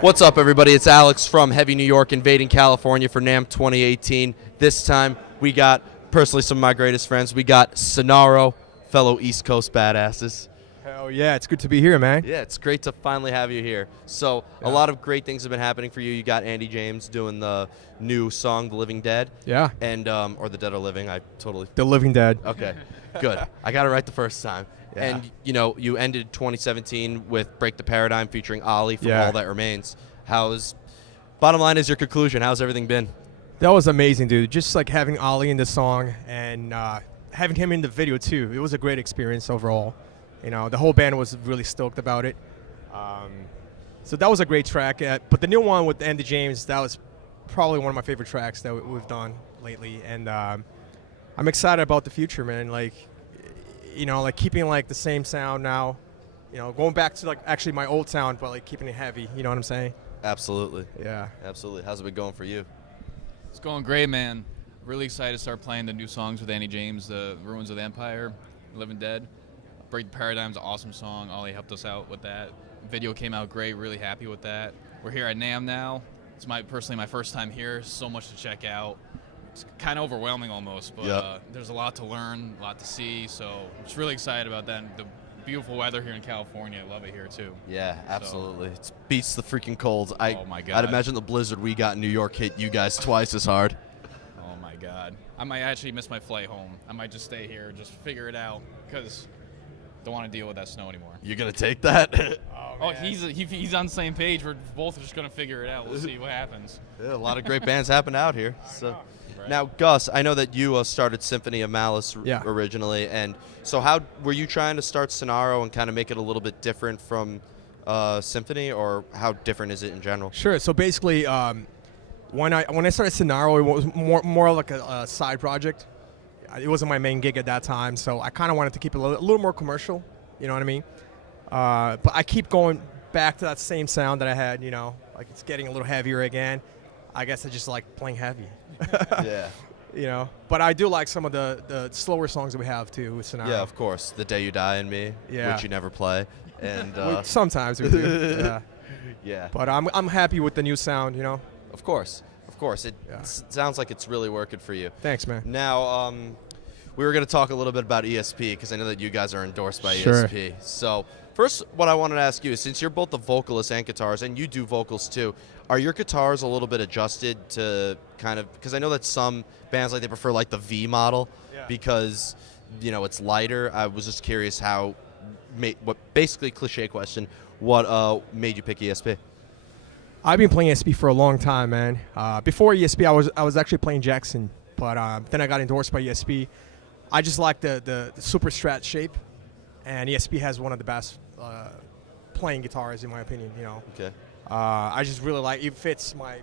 What's up, everybody? It's Alex from Heavy New York, invading California for Namm 2018. This time, we got, personally, some of my greatest friends. We got Sinaro, fellow East Coast badasses. Hell yeah, it's good to be here, man. Yeah, it's great to finally have you here. So, a lot of great things have been happening for you. You got Andy James doing the new song, The Living Dead. Yeah. And, or The Dead Are Living. The Living Dead. Okay, good. I got it right the first time. Yeah. And, you know, you ended 2017 with Break the Paradigm featuring Oli from Yeah. All That Remains. Bottom line is your conclusion. How's everything been? That was amazing, dude. Just like having Oli in the song and having him in the video too. It was a great experience overall. You know, the whole band was really stoked about it. So that was a great track. But the new one with Andy James, that was probably one of my favorite tracks that we've done lately. And I'm excited about the future, man. Like, you know, like keeping like the same sound now. You know, going back to like actually my old sound, but like keeping it heavy. You know what I'm saying? Absolutely. Yeah. Absolutely. How's it been going for you? It's going great, man. Really excited to start playing the new songs with Andy James, the Ruins of the Empire, Living Dead. Break the Paradigm's an awesome song. Ollie helped us out with that. Video came out great. Really happy with that. We're here at Namm now. It's personally my first time here. So much to check out. It's kind of overwhelming almost, but there's a lot to learn, a lot to see. So I'm just really excited about that. And the beautiful weather here in California. I love it here too. Yeah, absolutely. It beats the freaking cold. Oh my God. I'd imagine the blizzard we got in New York hit you guys twice as hard. Oh my God. I might actually miss my flight home. I might just stay here, just figure it out, because don't want to deal with that snow anymore. You're gonna take that? Oh, he's on the same page. We're both just gonna figure it out. We'll see what happens. Yeah, a lot of great bands happen out here. So. Right. Now, Gus, I know that you started Symphony of Malice originally, and so how were you trying to start Sinaro and kind of make it a little bit different from Symphony, or how different is it in general? Sure. So basically, when I started Sinaro, it was more like a side project. It wasn't my main gig at that time, so I kind of wanted to keep it a little more commercial. You know what I mean? But I keep going back to that same sound that I had. You know, like it's getting a little heavier again. I guess I just like playing heavy. Yeah. You know, but I do like some of the slower songs that we have too with Sinaro. Yeah, of course. The Day You Die in Me, Yeah. which you never play, and Sometimes we do. Yeah. yeah. But I'm happy with the new sound. You know. Of course. It sounds like it's really working for you. Thanks, man. Now, we were going to talk a little bit about ESP because I know that you guys are endorsed by Sure. ESP. So, first, what I wanted to ask you is, since you're both the vocalists and guitars, and you do vocals too, are your guitars a little bit adjusted to kind of, because I know that some bands, like, they prefer like the V model because, you know, it's lighter. I was just curious basically cliche question, what made you pick ESP? I've been playing ESP for a long time, man. Before ESP, I was actually playing Jackson, but then I got endorsed by ESP. I just like the super strat shape, and ESP has one of the best playing guitars, in my opinion. You know. Okay. I just really like it. Fits my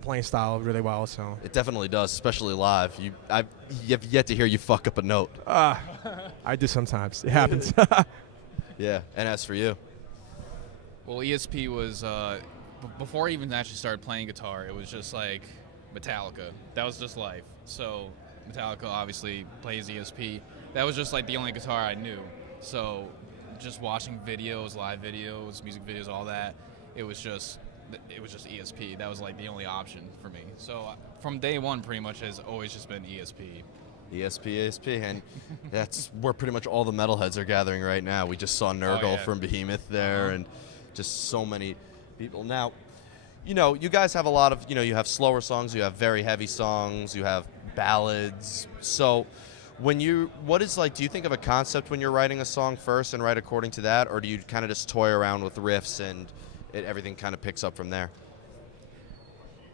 playing style really well. So It definitely does, especially live. You have yet to hear you fuck up a note. I do sometimes. It happens. Yeah. And as for you? Well, ESP was before I even actually started playing guitar. It was just like Metallica. That was just life. So Metallica obviously plays ESP. That was just like the only guitar I knew. So just watching videos, live videos, music videos, all that, it was just ESP. That was like the only option for me. So from day one, pretty much has always just been ESP. ESP, and that's where pretty much all the metalheads are gathering right now. We just saw Nurgle from Behemoth there, and just so many people. Now, you know, you guys have a lot of, you know, you have slower songs, you have very heavy songs, you have ballads. So do you think of a concept when you're writing a song first and write according to that, or do you kind of just toy around with riffs and everything kind of picks up from there?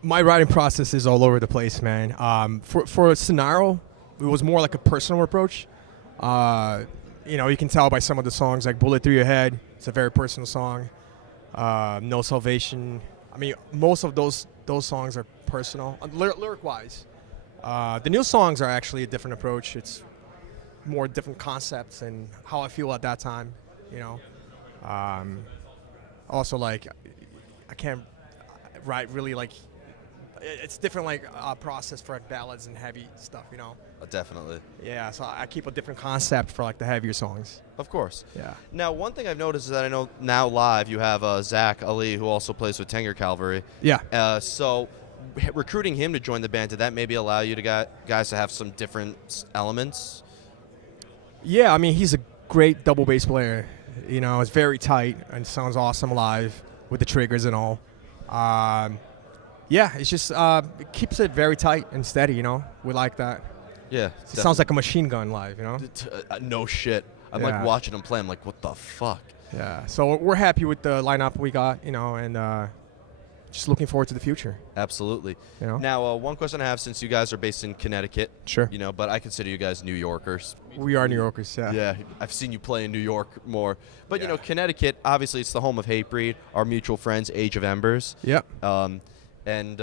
My writing process is all over the place, man. For Sinaro, it was more like a personal approach. You know, you can tell by some of the songs, like Bullet Through Your Head. It's a very personal song. No Salvation. I mean, most of those songs are personal, lyric-wise. The new songs are actually a different approach. It's more different concepts and how I feel at that time, you know. Also, like, I can't write really, like, it's different, like, process for like ballads and heavy stuff, you know. Definitely. Yeah, so I keep a different concept for like the heavier songs. Of course. Yeah. Now, one thing I've noticed is that I know now live you have Zach Ali, who also plays with Tenger Calvary. Yeah. So recruiting him to join the band, did that maybe allow you to guys to have some different elements? Yeah, I mean, he's a great double bass player. You know, it's very tight and sounds awesome live with the triggers and all. Yeah, it's just it keeps it very tight and steady. You know, we like that. Yeah. It sounds like a machine gun live. You know. No shit. I'm like watching him play. I'm like, what the fuck? Yeah. So we're happy with the lineup we got. You know, and just looking forward to the future. Absolutely. You know. Now, one question I have, since you guys are based in Connecticut. Sure. You know, but I consider you guys New Yorkers. We are New Yorkers. Yeah. Yeah, I've seen you play in New York more. But, you Yeah. know, Connecticut, obviously, it's the home of Hatebreed, our mutual friends, Age of Embers. Yep. And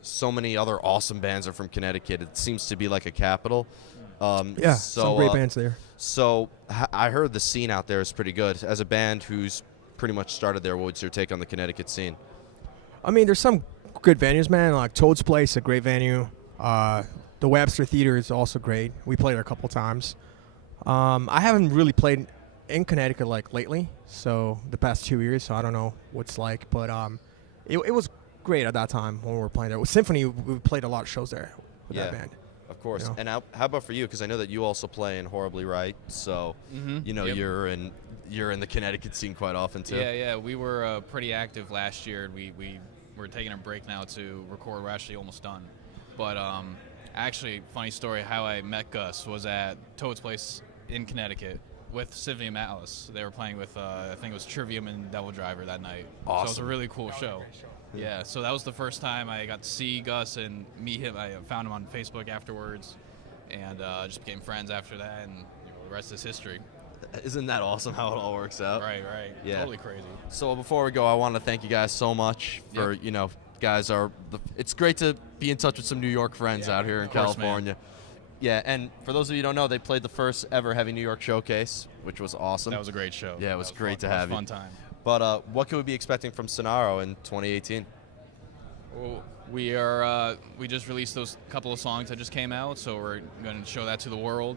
so many other awesome bands are from Connecticut. It seems to be like a capital. Yeah. So, some great bands there. So I heard the scene out there is pretty good. As a band who's pretty much started there, what's your take on the Connecticut scene? I mean, there's some good venues, man. Like Toad's Place, a great venue. The Webster Theater is also great. We played there a couple times. I haven't really played in Connecticut like lately, so the past 2 years. So I don't know what it's like, but it was great at that time when we were playing there. With Symphony, we played a lot of shows there with that band. Of course. You know? And how about for you? Because I know that you also play in Horribly Right, so you know you're in the Connecticut scene quite often too. Yeah. We were pretty active last year. We're taking a break now to record. We're actually almost done. But actually, funny story, how I met Gus was at Toad's Place in Connecticut with Symphony of Atlas. They were playing with, I think it was Trivium and Devil Driver that night. Awesome. So it was a really cool show. Yeah, so that was the first time I got to see Gus and meet him. I found him on Facebook afterwards and just became friends after that, and the rest is history. Isn't that awesome how it all works out? Right. Yeah. Totally crazy. So before we go, I want to thank you guys so much for, you know, guys are, it's great to be in touch with some New York friends out here in California. Yeah, and for those of you who don't know, they played the first ever Heavy New York showcase, which was awesome. That was a great show. Yeah, it was great to fun. have It was you. a fun time. But what can we be expecting from Sinaro in 2018? Well, we just released those couple of songs that just came out, so we're going to show that to the world.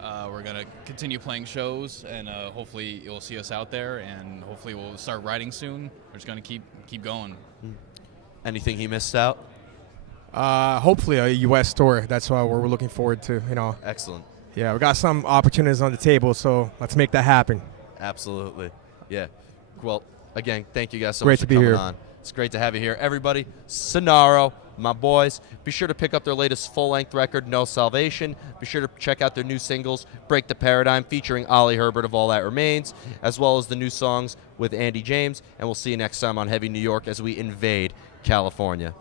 We're going to continue playing shows, and hopefully you'll see us out there, and hopefully we'll start writing soon. We're just going to keep going. Anything he missed out? Hopefully a U.S. tour. That's what we're looking forward to. You know. Excellent. Yeah, we got some opportunities on the table, so let's make that happen. Absolutely. Yeah. Well, again, thank you guys so Great much to for be coming here. on. It's great to have you here. Everybody, Sinaro, my boys. Be sure to pick up their latest full-length record, No Salvation. Be sure to check out their new singles, Break the Paradigm, featuring Oli Herbert of All That Remains, as well as the new songs with Andy James. And we'll see you next time on Heavy New York as we invade California.